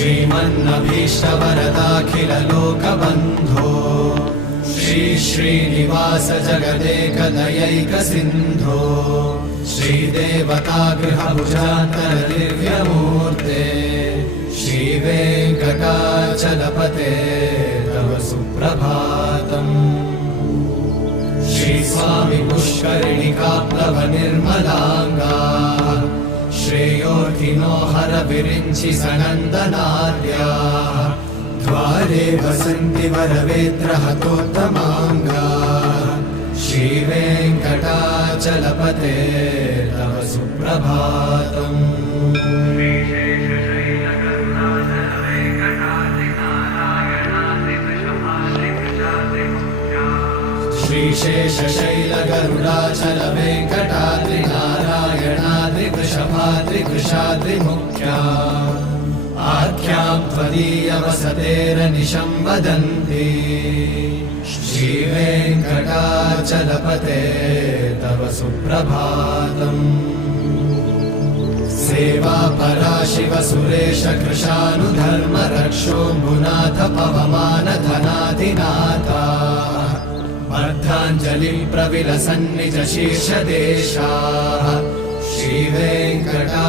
श्रीमन्नभीष्टवरदाखिललोकबन्धो श्रीनिवास जगदेकदयैकसिन्धो श्रीदेवतागृहभुजान्तरदिव्यमूर्ते श्रीवेङ्कटाचलपते तव सुप्रभातम्। श्रीस्वामी पुष्करिणिकाप्लवनिर्मलाङ्गा श्रेयोर्थिनो हरविरिञ्चि सनन्दनार्या द्वारे वसन्ति वरवेत्रहतोत्तमाङ्गा श्रीवेङ्कटाचलपते तव सुप्रभातम्। श्रीशेषशैलगरुडाचलवेङ्कटाद्रिनारायणाद्रिवृषभाद्रिवृषाद्रिमुख्या आख्यां त्वदीयवसतेरनिशं वदन्ति श्रीवेङ्कटाचलपते तव सुप्रभातम्। सेवापरा शिव सुरेश कृशानुधर्म रक्षोऽम्बुनाथ पवमानधनाधिनाथा अर्धाञ्जलिं प्रविलसन्निज शीर्षदेशाः श्रीवेङ्कटाचलपते